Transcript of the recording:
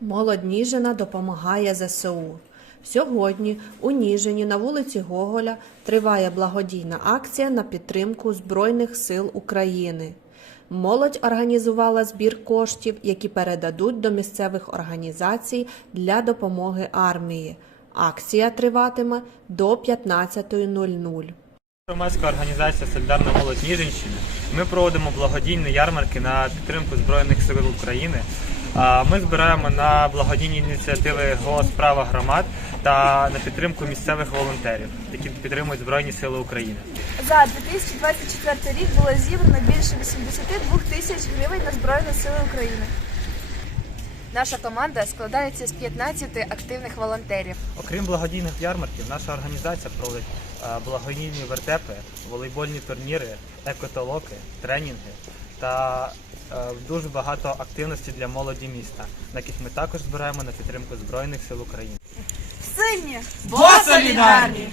Молодь Ніжина допомагає ЗСУ. Сьогодні у Ніжині на вулиці Гоголя триває благодійна акція на підтримку Збройних сил України. Молодь організувала збір коштів, які передадуть до місцевих організацій для допомоги армії. Акція триватиме до 15.00. Громадська організація Солідарна молодь Ніжинщини. Ми проводимо благодійні ярмарки на підтримку Збройних сил України. Ми збираємо на благодійні ініціативи голос права громад та на підтримку місцевих волонтерів, які підтримують Збройні Сили України. За 2024 рік було зібрано більше 82 тисяч гривень на Збройні Сили України. Наша команда складається з 15 активних волонтерів. Окрім благодійних ярмарків, наша організація проводить благодійні вертепи, волейбольні турніри, екотолоки, тренінги та дуже багато активності для молоді міста, на яких ми також збираємо на підтримку Збройних сил України. Сильні! Бо солідарні!